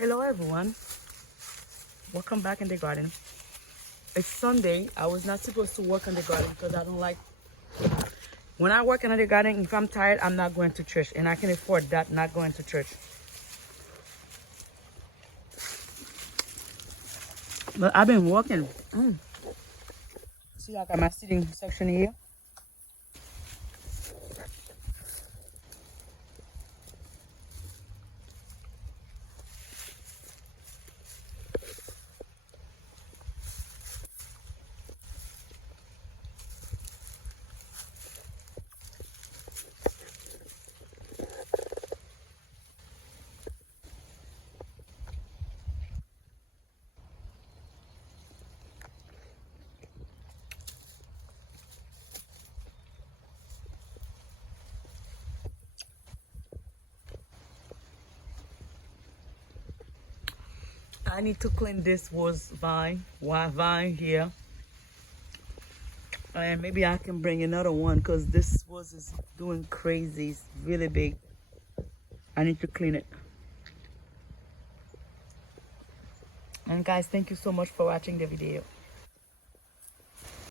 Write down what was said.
Hello everyone, welcome back in the garden. It's Sunday. I was not supposed to work in the garden because I don't like, when I work in the garden, if I'm tired, I'm not going to church, and I can afford that, not going to church. But I've been working. See, I got my sitting section here. I need to clean this rose vine here. And maybe I can bring another one because this rose is doing crazy. It's really big. I need to clean it. And guys, thank you so much for watching the video.